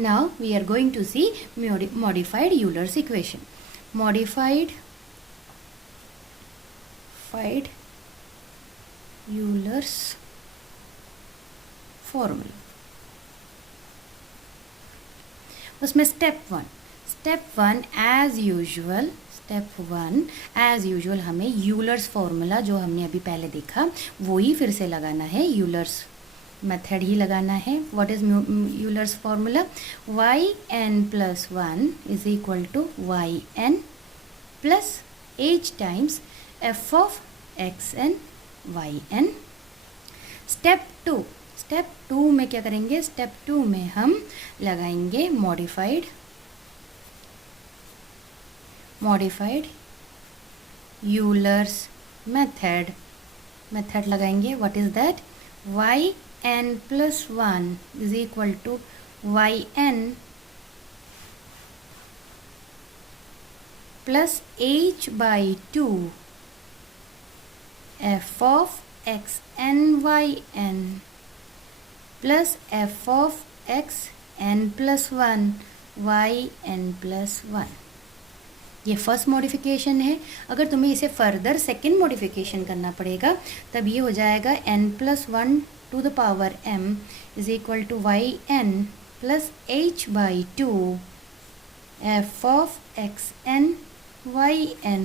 Now we are going to see modified Euler's equation. Modified Euler's formula. उसमें step one as usual हमें Euler's formula जो हमने अभी पहले देखा वो ही फिर से लगाना है, यूलर्स मेथड ही लगाना है. What is Euler's formula? yn+1 is equal to yn plus h times f of xn yn. Step two में क्या करेंगे? स्टेप 2 में हम लगाएंगे मॉडिफाइड यूलर्स मेथड लगाएंगे. What is that? yn+1 is equal to yn plus h/2 f of xn yn plus f of xn+1 yn+1. ये first modification है. अगर तुम्हें इसे फर्दर सेकेंड मॉडिफिकेशन करना पड़ेगा तब ये हो जाएगा n+1 to the power m is equal to yn plus h/2 f of xn yn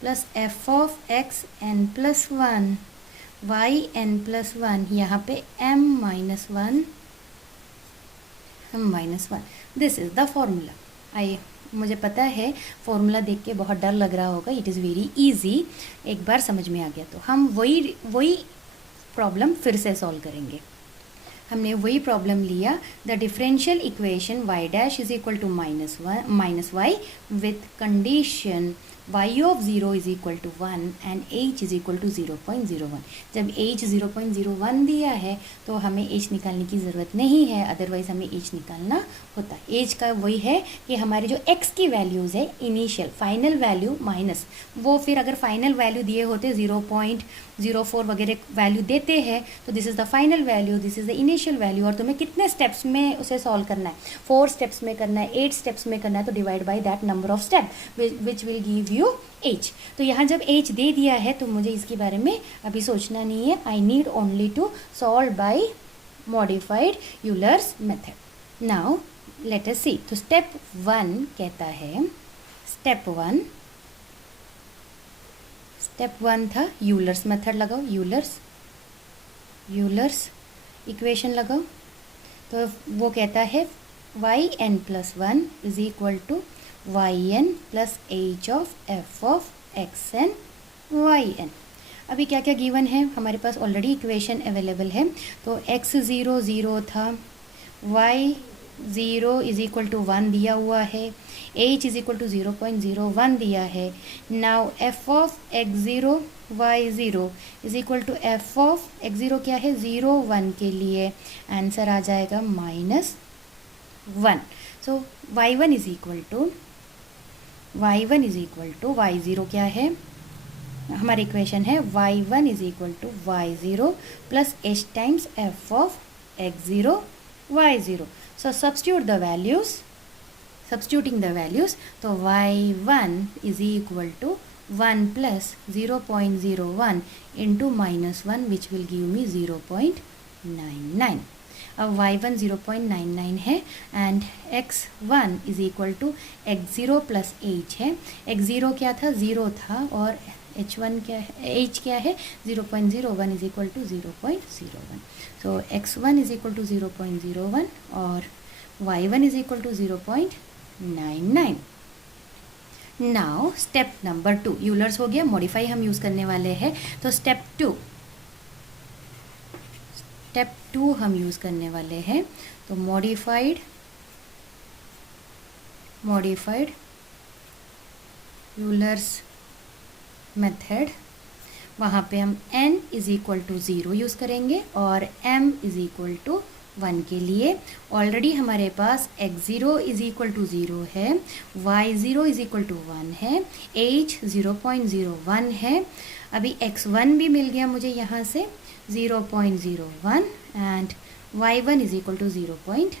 plus f of xn+1 yn+1. यहाँ पे m-1 this is the formula. मुझे पता है फॉर्मूला देख के बहुत डर लग रहा होगा. It is very easy. एक बार समझ में आ गया तो हम वही प्रॉब्लम फिर से सॉल्व करेंगे. हमने वही प्रॉब्लम लिया. The differential equation y dash is equal to minus y with condition y of 0 is equal to 1 and h is equal to 0.01. जब h 0.01 दिया है तो हमें h निकालने की ज़रूरत नहीं है, अदरवाइज़ हमें h निकालना होता है. h का वही है कि हमारे जो x की वैल्यूज़ है इनिशियल फाइनल वैल्यू माइनस वो, फिर अगर फाइनल वैल्यू दिए होते 0.04 वगैरह वैल्यू देते हैं तो this is the final value, this is the initial value. और तुम्हें कितने स्टेप्स में उसे सॉल्व करना है? 4 स्टेप्स में करना है, 8 स्टेप्स में करना है. तो divide by that number of step which will give you h. तो यहाँ जब h दे दिया है तो मुझे इसके बारे में अभी सोचना नहीं है. I need only to solve by modified Euler's method. Now let us see. तो स्टेप 1 कहता है, स्टेप 1 था यूलर्स मेथड लगाओ, यूलर्स इक्वेशन लगाओ. तो वो कहता है yn+1 is equal to yn plus h of f of xn yn. अभी क्या क्या गिवन है हमारे पास? ऑलरेडी इक्वेशन अवेलेबल है. तो x0 0 था, y0 इज इक्वल टू 1 दिया हुआ है, h इज इक्वल टू 0.01 दिया है. Now f of x0 y0 is equal to f of x0 क्या है? 0 1 के लिए आंसर आ जाएगा -1. सो y1 is equal to y0 क्या है? हमारी इक्वेशन है y1 is equal to y0 plus h times f of x0 y0. So substituting the values. तो y1 is equal to 1 plus 0.01 into -1 which will give me 0.99. अब y1 0.99 है and x1 is equal to x0 plus h है. x0 क्या था? 0 था और h1 क्या है? h क्या है? 0.01 is equal to 0.01. So x1 is equal to 0.01 और y1 is equal to 0.99. Now step number 2 Euler's हो गया. मॉडिफाई हम यूज़ करने वाले हैं. तो स्टेप 2 हम यूज़ करने वाले हैं. तो मॉडिफाइड यूलर्स मेथड, वहाँ पे हम n is equal to 0 use करेंगे और m इज इक्वल टू 1 के लिए. ऑलरेडी हमारे पास x0 इज इक्वल टू 0 है, y0 इज इक्वल टू 1 है, h 0.01 है. अभी x1 भी मिल गया मुझे यहाँ से 0.01 and y1 is equal to 0.99.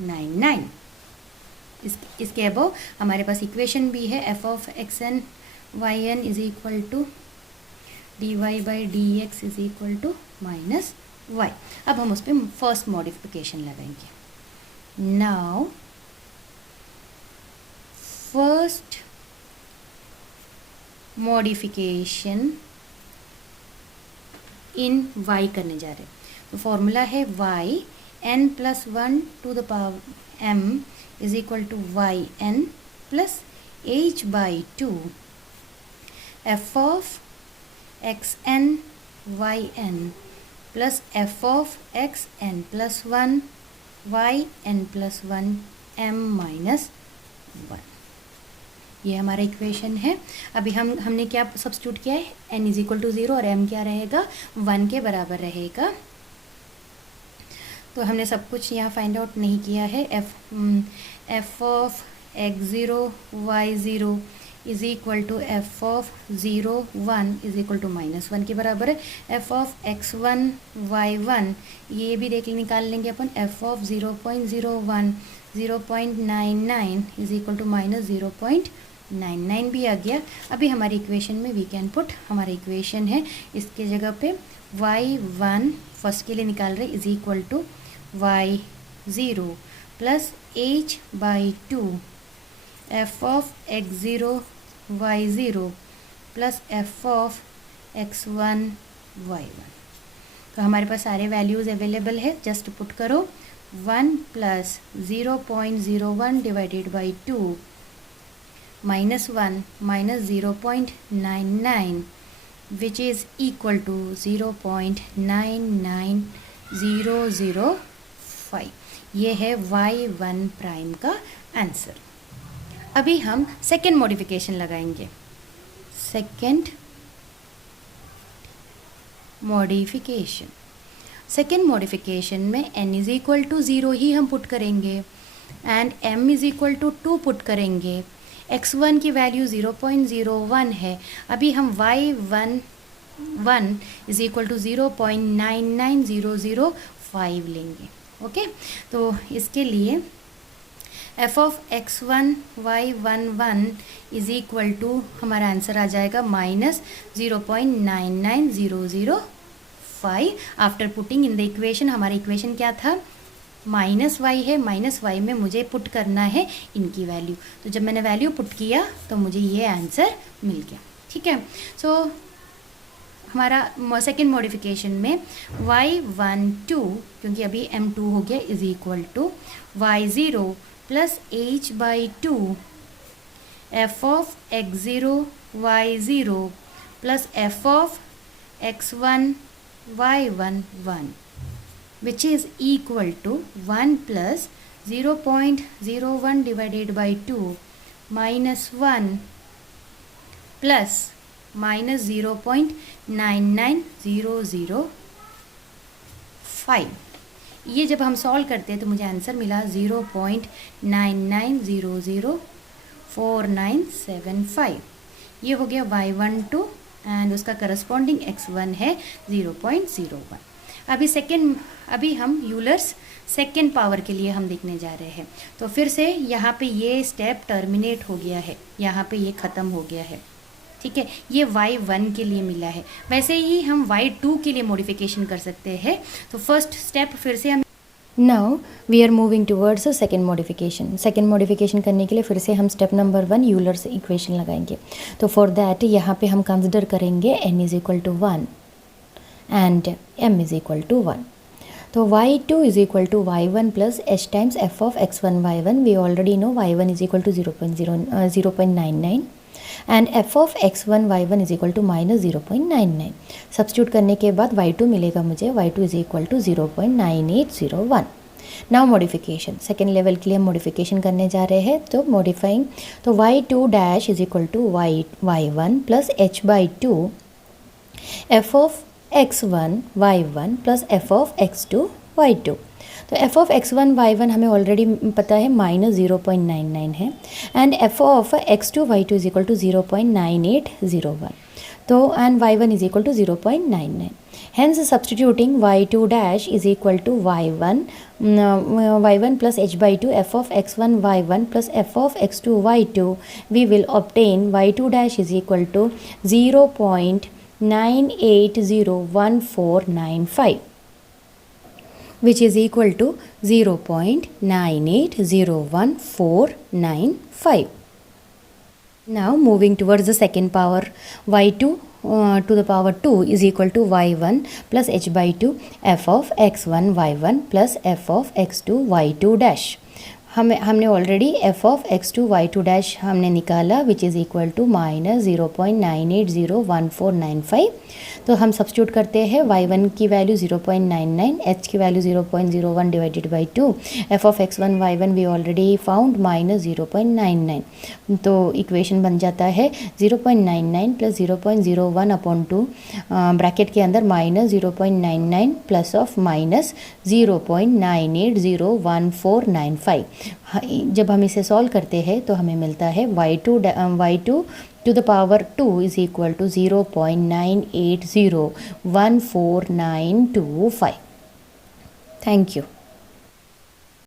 0.99। इसके अबव हमारे पास इक्वेशन भी है, f of x n y n is equal to d y by d x is equal to minus y. अब हम उस पर फर्स्ट मॉडिफिकेशन लगाएंगे। Now first modification in y करने जा रहे हैं। तो फॉर्मूला है y n प्लस 1 to the power m is equal to y n plus h by 2 f of x n y n plus f of x n plus 1 y n plus 1 m minus 1। ये हमारा equation है। अभी हमने क्या substitute किया है, n is equal to 0 और m क्या रहेगा, 1 के बराबर रहेगा। तो हमने सब कुछ यहाँ फाइंड आउट नहीं किया है। F of x0 y0 is equal to f of 0 1 is equal to minus 1 के बराबर है। एफ ऑफ x1 y1 ये भी निकाल लेंगे अपन। F of 0.01 0.99 is equal to minus 0.99 भी आ गया। अभी हमारी इक्वेशन में वी कैन पुट, हमारा इक्वेशन है इसके जगह पे y1 फर्स्ट के लिए निकाल रहे is equal to y0 plus h by 2 f of x0 y0 plus f of x1 y1। तो हमारे पास सारे वैल्यूज़ अवेलेबल है, जस्ट पुट करो। 1 plus 0.01 divided by 2 minus 1 minus 0.99 which is equal to 0.99005। ये है y1 प्राइम का answer. अभी हम सेकेंड मॉडिफिकेशन लगाएंगे। सेकेंड मॉडिफिकेशन में n इज इक्वल टू 0 ही हम पुट करेंगे and m is equal to 2 put करेंगे। x1 की वैल्यू 0.01 है। अभी हम y1 इज इक्वल टू 0.99005 लेंगे। ओके, तो इसके लिए f of x1 y11 is equal to हमारा आंसर आ जाएगा minus 0.99005। After putting in the equation, हमारा इक्वेशन क्या था, माइनस वाई है, माइनस वाई में मुझे पुट करना है इनकी वैल्यू। तो जब मैंने वैल्यू पुट किया तो मुझे ये आंसर मिल गया। ठीक है, सो हमारा सेकेंड मॉडिफिकेशन में y12 क्योंकि अभी m2 हो गया is equal to y0 plus h by 2 f of x0 y0 plus f of x1 y1 1 which is equal to 1 plus 0.01 divided by 2 minus 1 plus minus 0.99005। ये जब हम सॉल्व करते हैं तो मुझे आंसर मिला 0.99004975। ये हो गया y12 एंड उसका करस्पॉन्डिंग x1 है 0.01। अभी हम यूलर्स सेकेंड पावर के लिए हम देखने जा रहे हैं। तो फिर से यहाँ पे ये स्टेप टर्मिनेट हो गया है, यहाँ पे ये ख़त्म हो गया है। ठीक है, ये y1 के लिए मिला है। वैसे ही हम y2 के लिए मॉडिफिकेशन कर सकते हैं। तो फर्स्ट स्टेप फिर से हम now we are moving towards second modification. Second modification करने के लिए फिर से हम स्टेप नंबर 1 यूलर्स इक्वेशन लगाएंगे। तो फॉर दैट यहाँ पे हम कंसिडर करेंगे n is equal to 1 and m is equal to 1. So y2 is equal to y1 plus h times f of x1 y1. We already know y1 is equal to 0.99 and f of x1 y1 is equal to minus 0.99. Substitute करने के बाद y2 मिलेगा मुझे, y2 is equal to 0.9801. Now modification, second level के लिए हम modification करने जा रहे हैं। तो मॉडिफाइंग, तो y2 dash is equal to y1 plus h by 2 f of x1 y1 plus f of x2 y2। तो f ऑफ x1 y1 हमें ऑलरेडी पता है माइनस 0.99 है and f of x2 y2 is equal to 0.9801। तो and y1 is equal to 0.99। Hence substituting y2 dash is equal to y1 y1 plus h by 2 f of x1 y1 plus f of x2 y2, we will obtain y2 dash is equal to 0.980149, which is equal to 0.980149. Now moving towards the second power, y2 to the power 2 is equal to y1 plus h by 2 f of x1 y1 plus f of x2 y2 dash. हमने already f of x2 y2 dash हमने निकाला, which is equal to minus 0.980149. तो हम substitute करते हैं y1 की value 0.99, h की value 0.01 divided by 2, f of x1 y1 we already found minus 0.99. तो इक्वेशन बन जाता है 0.99 प्लस 0.01 अपॉन 2 ब्रैकेट के अंदर माइनस 0.99 प्लस ऑफ माइनस 0.980149. जब हम इसे सॉल्व करते हैं तो हमें मिलता है y2 to the power 2 is equal to 0.98014925. Thank you.